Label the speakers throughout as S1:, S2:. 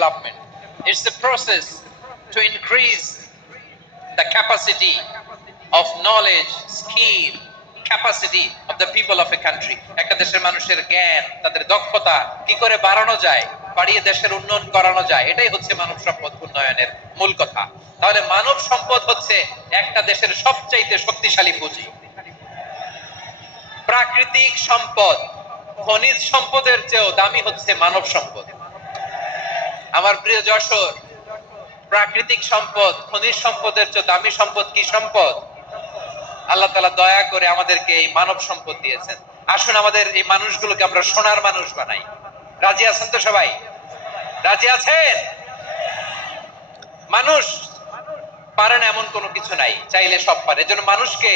S1: development. It's a process to increase the capacity of knowledge, skill, capacity of the people of a country. একটা দেশের মানুষের জ্ঞান, তাদের দক্ষতা কি করে বাড়ানো যায়, বাড়িয়ে দেশের উন্নয়ন করানো যায়, এটাই হচ্ছে মানব সম্পদ উন্নয়নের মূল কথা। তাহলে মানব সম্পদ হচ্ছে একটা দেশের সবচাইতে শক্তিশালী পুঁজি। প্রাকৃতিক সম্পদ খনিজ সম্পদের চেয়েও দামি হচ্ছে মানব সম্পদ আমার প্রিয় যশোর, প্রাকৃতিক সম্পদ, খনিজ সম্পদের চেয়ে দামি সম্পদ কি সম্পদ? আল্লাহ তালা দয়া করে আমাদেরকে এই মানব সম্পদ দিয়েছেন। আসুন আমাদের এই মানুষগুলোকে আমরা সোনার মানুষ বানাই। রাজি আছেন তো সবাই? রাজি আছেন? মানুষ পারেন এমন কোনো কিছু নাই, চাইলে সব পারে। এজন্য মানুষকে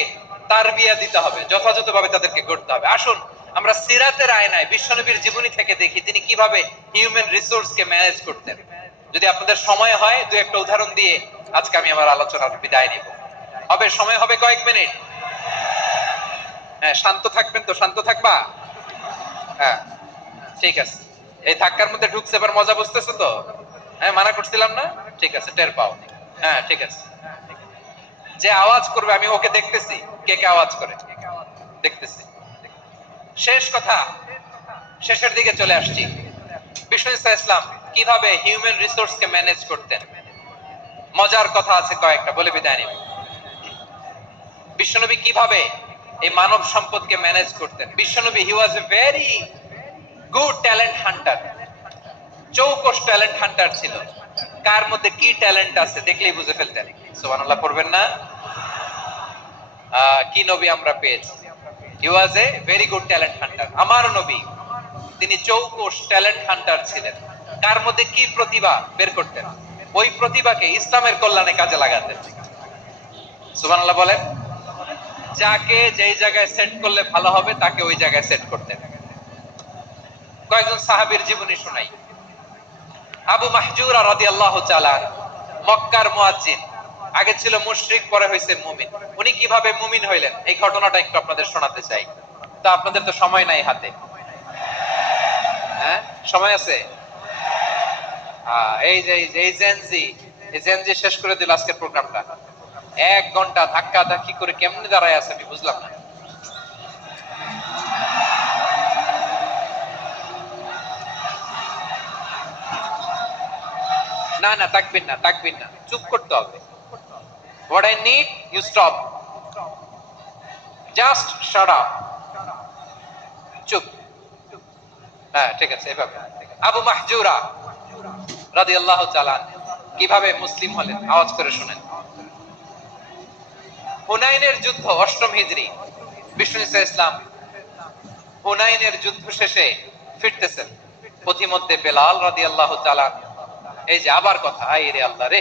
S1: তার বিয়া দিতে হবে, যথাযথভাবে তাদেরকে করতে হবে। আসুন আমরা সিরাতের আয়নায় বিশ্বনবীর জীবনী থেকে দেখি তিনি কীভাবে হিউম্যান রিসোর্সকে ম্যানেজ করতেন। যদি আপনাদের সময় হয়, দু একটা উদাহরণ দিয়ে আজকে আমি আমার আলোচনার বিদায় নিব। হবে, সময় হবে কয়েক মিনিট? হ্যাঁ শান্ত থাকবেন তো? শান্ত থাকবা? হ্যাঁ ঠিক আছে। এই ধাক্কার মধ্যে ঢুকছে, এবার মজা বুঝতেছো তো? হ্যাঁ মানা করছিলাম না? ঠিক আছে, টের পাও। হ্যাঁ ঠিক আছে। যে আওয়াজ করবে, আমি ওকে দেখতেছি। কে কে আওয়াজ করে? দেখতেছি। শেষ কথা। শেষের দিকে চলে আসছি। বিষ্ণু ইসলাম, কীভাবে হিউম্যান রিসোর্সকে ম্যানেজ করতেন? মজার কথা আছে কয়েকটা, বলে বিদায় নিব বিশ্বনবী কীভাবে এই মানব সম্পদকে ম্যানেজ করতেন? বিশ্বনবী he was a very good talent hunter চৌকস talent hunter ছিল। কার মধ্যে কি ট্যালেন্ট আছে দেখলেই বুঝে ফেলতেন। সুবহানাল্লাহ, পড়বেন না? কি নবী আমরা পেয়েছি? He was a very good talent hunter আমার নবী, তিনি চৌকস ট্যালেন্ট হান্টার ছিলেন। কার মধ্যে কি প্রতিভা বের করতেন? ওই প্রতিভাকে ইসলামের কল্যাণে কাজে লাগাতেন। সুবহানাল্লাহ বলেন, যাকে যেই জায়গায় সেট করলে ভালো হবে, তাকে ওই জায়গায় সেট করতেন। কয়েকজন সাহাবীর জীবনী শোনাই। আবু মাহজুর রাদিয়াল্লাহু তাআলা মক্কার মুয়াজ্জিন আগে ছিল মুশরিক, পরে হয়েছে মুমিন। উনি কীভাবে মুমিন হইলেন? এই ঘটনাটা একটু আপনাদের শোনাতে চাই। তো আপনাদের তো সময় নাই হাতে। হ্যাঁ? সময় আছে? এই যে, এই জেনজি এই জেনজি শেষ করে দিল আজকের প্রোগ্রামটা। এক ঘণ্টা ধাক্কা ধাক্কি করে কেমনে দাঁড়ায় আছে আমি বুঝলাম না। না না তাকবেন না তাকবেন না। চুপ করতে হবে। What I need you stop just shut up চুপ। হ্যাঁ ঠিক আছে আবু মাহজুরা রাদিয়াল্লাহু তাআলা কীভাবে মুসলিম হলেন? আওয়াজ করে শুনেন। হুনাইনের যুদ্ধ, অষ্টম হিজরি। বিষ্ণু ইসা ইসলাম হুনাইনের যুদ্ধ শেষে ফিরতেছেন। পথিমধ্যে বেলাল রাদিয়াল্লাহু তাআলা এই যে আবার কথা আই রে আল্লাহ রে।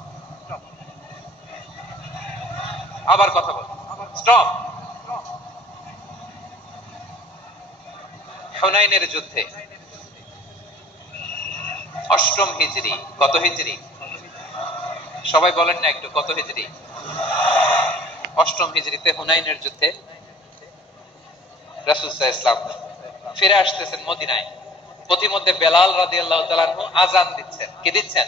S1: আবার কথা বল। স্টপ হুনাইনের যুদ্ধে। অষ্টম হিজরি, কত হিজরি? সবাই বলেন না একটু, কত হিজরি? অষ্টম হিজরিতে হুনাইনের যুদ্ধে রাসূল ইসলাম ফিরে আসতেছেন মদিনায়। প্রতিমধ্যে বেলাল তাআলা আনহু আজান দিচ্ছেন। কি দিচ্ছেন?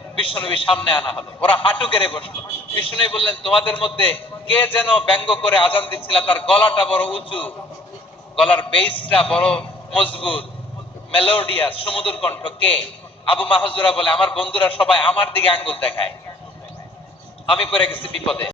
S1: বিশ্বনবী সামনে আনা হলো। ওরা হাঁটু গেড়ে বসল। বিশ্বনবী বললেন, তোমাদের মধ্যে কে যেন ব্যঙ্গ করে আজান দিচ্ছিল? তার গলাটা বড় উঁচু। গলার বেসটা বড় মজবুত। মেলোডিয়াস সমুদ্র কণ্ঠ। কে? আবু মাহজুরা বলে, আমার বন্ধুরা সবাই আমার দিকে আঙ্গুল দেখায়। আমি পড়ে গেছি বিপদে।